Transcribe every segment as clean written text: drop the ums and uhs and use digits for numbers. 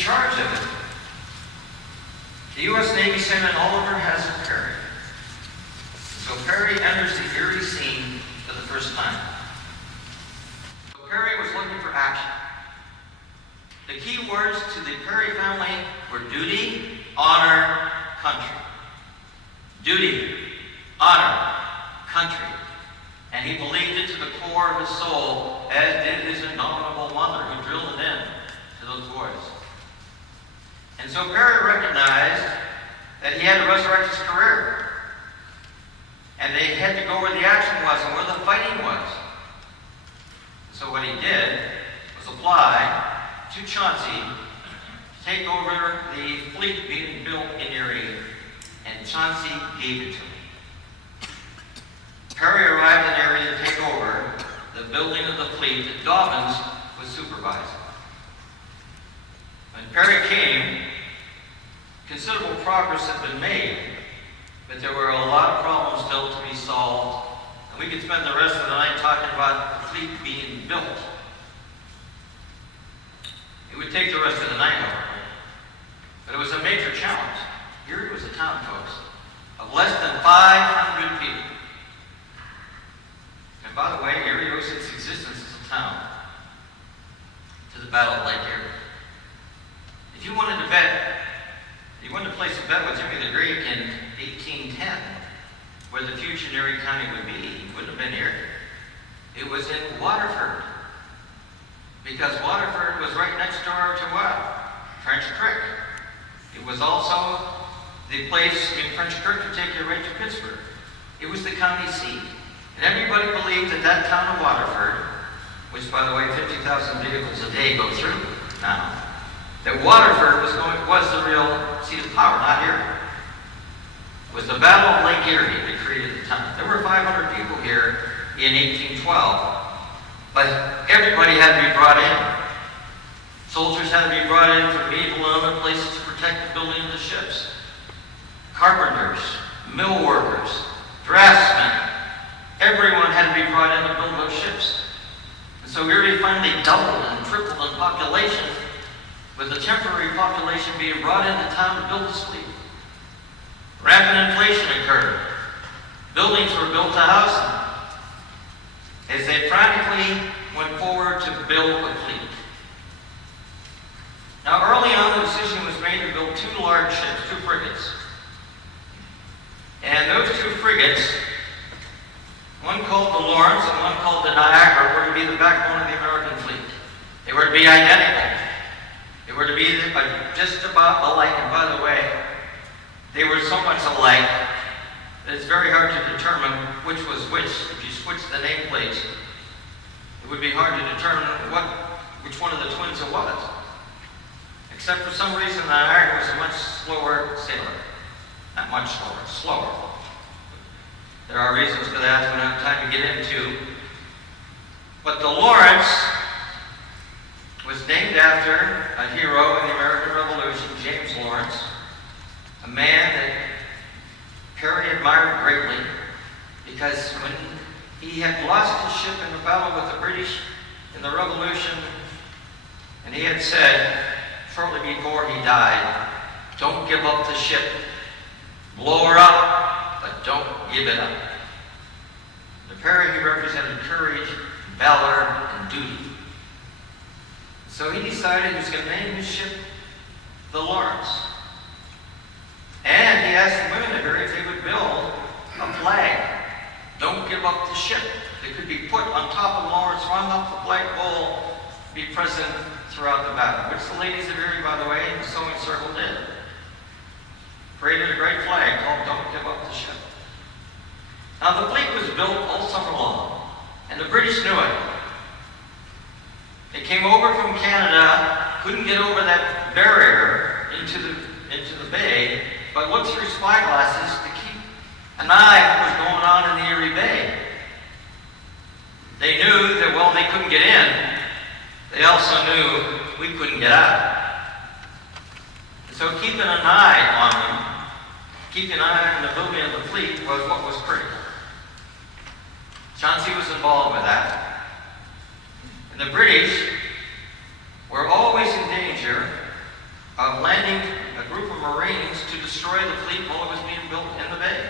charge of it, the U.S. Navy sent in Oliver Hazard Perry. So Perry enters the Erie scene for the first time. So Perry was looking for action. The key words to the Perry family were duty, honor, country. Duty, honor, country. And he believed it to the core of his soul, as did his indomitable mother, who drilled it in to those boys. And so Perry recognized that he had to resurrect his career. And they had to go where the action was and where the fighting was. So what he did was apply to Chauncey to take over the fleet being built in Erie, and Chauncey gave it to him. Perry arrived in Erie to take over the building of the fleet that Dobbins was supervising. When Perry came, considerable progress had been made, but there were a lot of problems still to be solved, and we could spend the rest of the night talking about the fleet being built. It would take the rest of the night, however, but it was a major challenge. Erie was a town, folks, of less than 500 people. And by the way, Erie owes its existence as a town to the Battle of Lake Erie. If you wanted to bet, you wanted to place a bet with Jimmy the Greek in 1810, where the future Erie County would be, it wouldn't have been Erie. It was in Waterford, because Waterford was right next door to what? French Creek. It was also the place in French Creek to take you right to Pittsburgh. It was the county seat. And everybody believed that that town of Waterford, which by the way 50,000 vehicles a day go through now, that Waterford was the real seat of power, not Erie. It was the Battle of Lake Erie that created the town. There were 500 people here in 1812, but everybody had to be brought in. Soldiers had to be brought in from Meadville and other places to protect the building of the ships. Carpenters, mill workers, draftsmen, everyone had to be brought in to build those ships. And so Erie finally doubled and tripled in population, with the temporary population being brought into town to build this fleet. Rapid inflation occurred. Buildings were built to house them as they frantically went forward to build a fleet. Now, early on, the decision was made to build two large ships, two frigates. And those two frigates, one called the Lawrence and one called the Niagara, were to be the backbone of the American fleet. They were to be identical. They were to be just about alike, and by the way, they were so much alike that it's very hard to determine which was which. If you switch the nameplates, it would be hard to determine which one of the twins it was. Except for some reason, the Niagara was a much slower sailor. Not much slower, slower. There are reasons for that we don't have time to get into. But the Lawrence was named after a hero in the American Revolution, James Lawrence, a man that Perry admired greatly because when he had lost his ship in the battle with the British in the Revolution, and he had said shortly before he died, "Don't give up the ship. Blow her up, but don't give it up." To Perry, he represented courage, valor, and duty. So he decided he was going to name his ship the Lawrence. And he asked the women of Erie if they would build a flag. Don't give up the ship. That could be put on top of Lawrence, run up the flagpole, be present throughout the battle. Which the ladies of Erie, by the way, in the sewing circle did. Created a great flag called "Don't Give Up the Ship." Now the fleet was built all summer long, and the British knew it. They came over from Canada, couldn't get over that barrier into the bay, but looked through spyglasses to keep an eye on what was going on in the Erie Bay. They knew that while they couldn't get in, they also knew we couldn't get out. And so keeping an eye on them, keeping an eye on the building of the fleet was what was critical. Chauncey was involved with that. And the British were always in danger of landing a group of Marines to destroy the fleet while it was being built in the bay.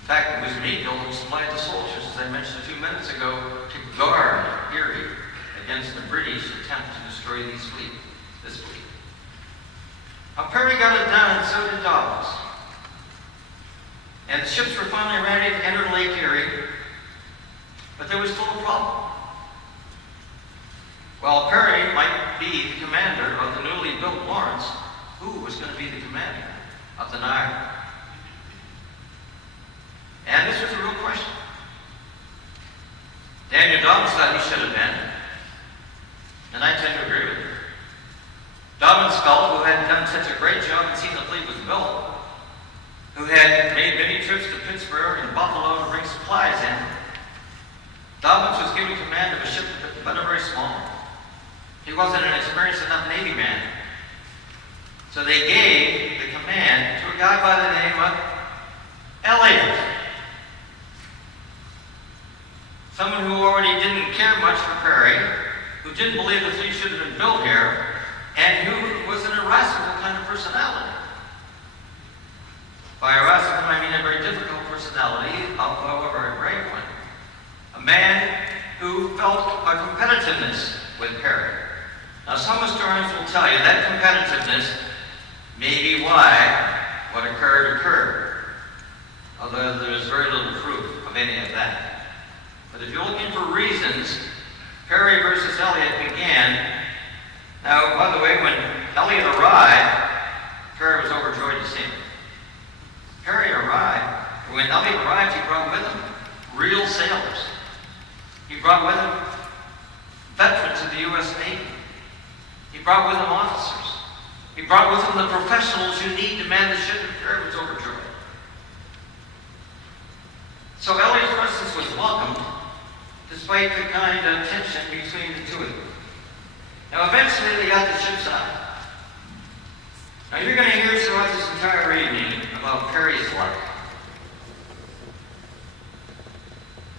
In fact, it was me who supplied the soldiers, as I mentioned a few minutes ago, to guard Erie against the British attempt to destroy this fleet. Now, Perry got it done, and so did Dobbs. And the ships were finally ready to enter Lake Erie, but there was still a problem. While Perry might be the commander of the newly built Lawrence, who was going to be the commander of the Niagara? And this was a real question. Daniel Dobbins thought he should have been, and I tend to agree with him. Dobbins felt, who had done such a great job in seeing the fleet was built, who had made many trips to Pittsburgh and Buffalo to bring supplies in, Dobbins was given command of a ship but very small. He wasn't an experienced enough Navy man. So they gave the command to a guy by the name of Elliott. Someone who already didn't care much for Perry, who didn't believe the fleet should have been built here, and who was an irascible kind of personality. By irascible, I mean a very difficult personality, however a brave one. A man who felt a competitiveness with Perry. Now, some historians will tell you that competitiveness may be why what occurred, although there is very little proof of any of that. But if you're looking for reasons, Perry versus Elliott began. Now, by the way, when Elliott arrived, Perry was overjoyed to see him. Perry arrived. When Elliott arrived, he brought with him real sailors. He brought with him veterans of the U.S. Navy. He brought with him officers. He brought with him the professionals you need to man the ship, and Perry was overjoyed. So Elliott's presence was welcomed, despite the kind of tension between the two of them. Now, eventually, they got the ships out. Now, you're going to hear throughout this entire evening about Perry's luck.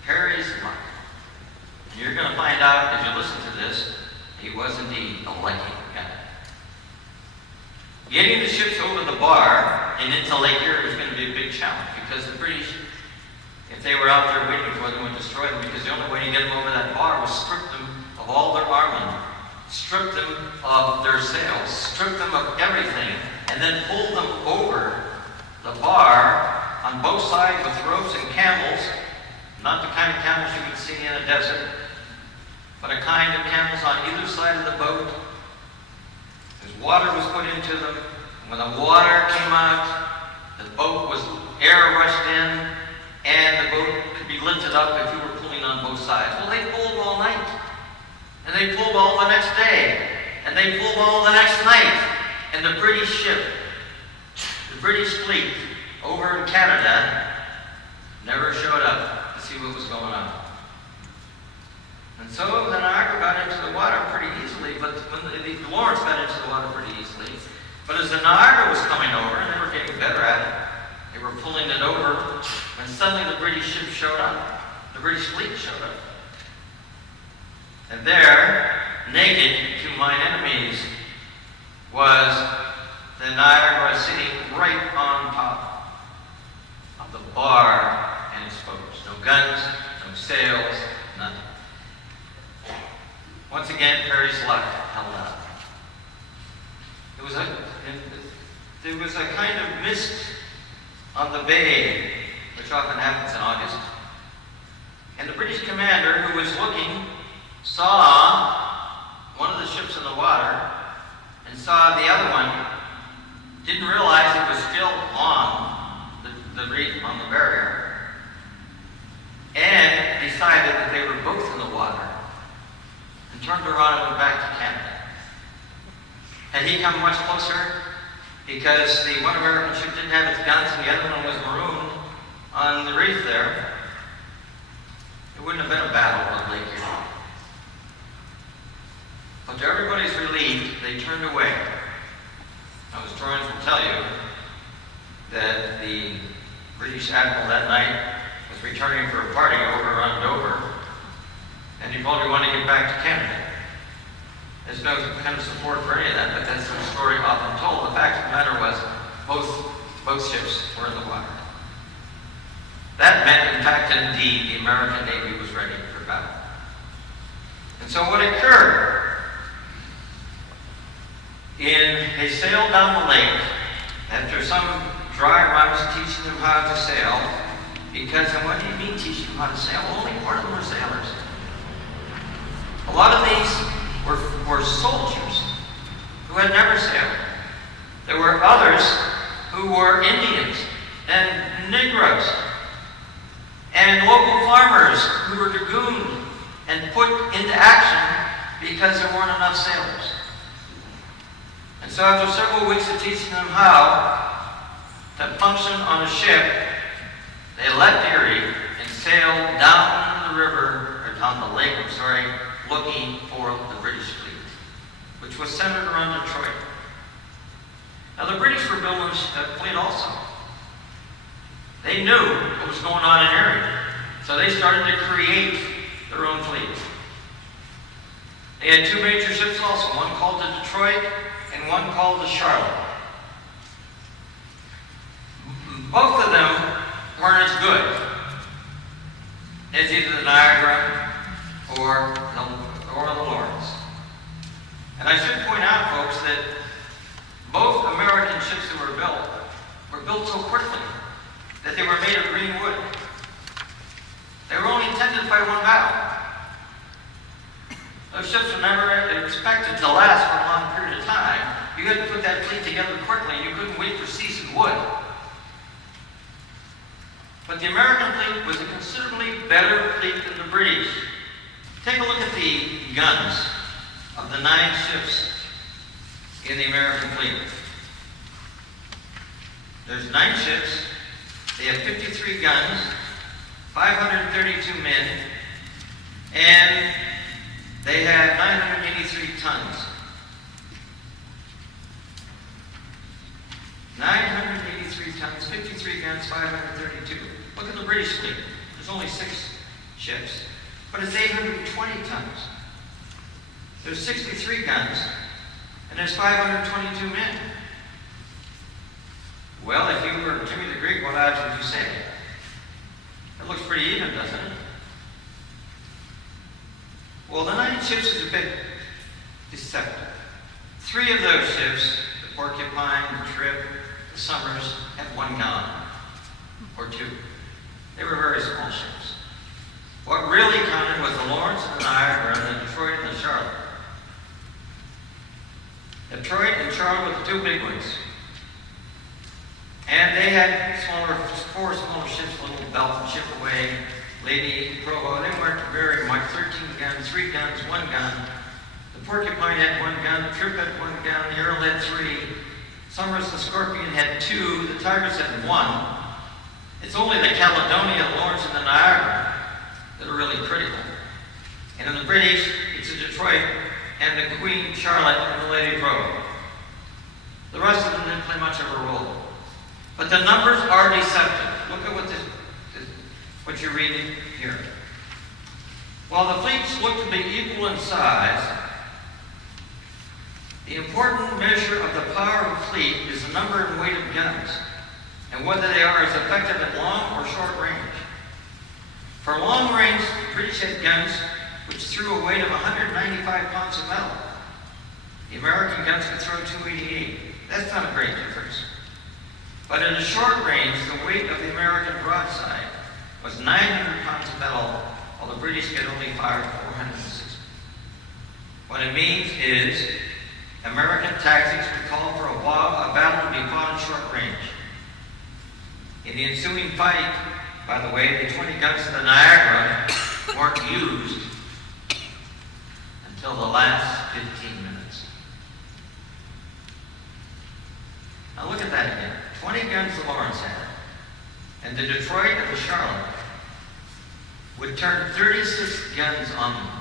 Perry's luck. And you're going to find out, as you listen to this, he was indeed a lucky guy. Getting the ships over the bar and into Lake Erie was going to be a big challenge, because the British, if they were out there waiting for them, would destroy them, because the only way to get them over that bar was strip them of all their armament, strip them of their sails, strip them of everything, and then pull them over the bar on both sides with ropes and camels, not the kind of camels you would see in a desert, but a kind of camels on either side of the boat. As water was put into them, and when the water came out, the boat was, air rushed in, and the boat could be lifted up if you were pulling on both sides. Well, they pulled all night. And they pulled all the next day. And they pulled all the next night. And the British ship, the British fleet over in Canada, never showed up to see what was going on. And so the Niagara got into the water pretty easily, but when the Lawrence got into the water pretty easily. But as the Niagara was coming over, and they were getting better at it, they were pulling it over, and suddenly the British ship showed up. The British fleet showed up. And there, naked to mine enemies, was the Niagara sitting right on top of the bar and exposed. No guns, no sails, nothing. Once again, Perry's luck held out. There was a kind of mist on the bay, which often happens in August. And the British commander, who was looking, saw one of the ships in the water and saw the other one, didn't realize it was still on the reef, on the barrier, and decided that they were both in the water, and turned around and went back to Canada. Had he come much closer, because the one American ship didn't have its guns and the other one was marooned on the reef there, it wouldn't have been a battle on Lake Erie. But to everybody's relief, they turned away. Now, historians will tell you that the British admiral that night was returning for a party over on Dover, and he probably wanted to get back to Canada. There's no kind of support for any of that, but that's the story often told. The fact of the matter was, both ships were in the water. That meant, in fact, indeed, the American Navy was ready for battle. And so what occurred? They sailed down the lake after some dry runs teaching them how to sail, because, and what do you mean teaching them how to sail? Well, only part of them were sailors. A lot of these were soldiers who had never sailed. There were others who were Indians and Negroes and local farmers who were dragooned and put into action because there weren't enough sailors. And so after several weeks of teaching them how to function on a ship, they left Erie and sailed down the river, or down the lake, looking for the British fleet, which was centered around Detroit. Now the British were building a fleet also. They knew what was going on in Erie, so they started to create their own fleet. They had two major ships also, one called the Detroit and one called the Charlotte. Both of them weren't as good as either the Niagara or the Lawrence. And I should point out, folks, that both American ships that were built so quickly that they were made of green wood. They were only intended by one battle. Those ships were never expected to last for a long period of time. You had to put that fleet together quickly. You couldn't wait for seasoned wood. But the American fleet was a considerably better fleet than the British. Take a look at the guns of the 9 ships in the American fleet. There's 9 ships. They have 53 guns, 532 men, and they have 983 tons. 983 tons, 53 guns, 532. Look at the British fleet. There's only 6 ships, but it's 820 tons. There's 63 guns, and there's 522 men. Well, if you were Jimmy the Greek, what odds would you say? It looks pretty even, doesn't it? Well, the 9 ships is a bit deceptive. 3 of those ships, the Porcupine, the Trip, the Somers, had 1 gun, or 2. They were very small ships. What really counted was the Lawrence and the Niagara and the Detroit and the Charlotte. Detroit and Charlotte were the 2 big ones. And they had 4 smaller ships, little Belton, Chipaway, Lady, Provo. They weren't very much, 13 guns, 3 guns, 1 gun. The Porcupine had 1 gun, the Trip had 1 gun, the Earl had 3. Somers the Scorpion had 2, the Tigris had 1. It's only the Caledonia, the Lawrence, and the Niagara that are really critical. And in the British, it's the Detroit and the Queen Charlotte and the Lady Provo. The rest of them didn't play much of a role. But the numbers are deceptive. Look at what you're reading here. While the fleets look to be equal in size, the important measure of the power of a fleet is the number and weight of guns, and whether they are as effective at long or short range. For long range, the British had guns which threw a weight of 195 pounds of metal. The American guns could throw 288. That's not a great difference. But in the short range, the weight of the American broadside was 900 pounds of metal, while the British could only fire 460. What it means is American tactics would call for a battle to be fought in short range. In the ensuing fight, by the way, the 20 guns of the Niagara weren't used until the last 15 minutes. Now look at that again. 20 guns the Lawrence had, and the Detroit and the Charlotte would turn 36 guns on them.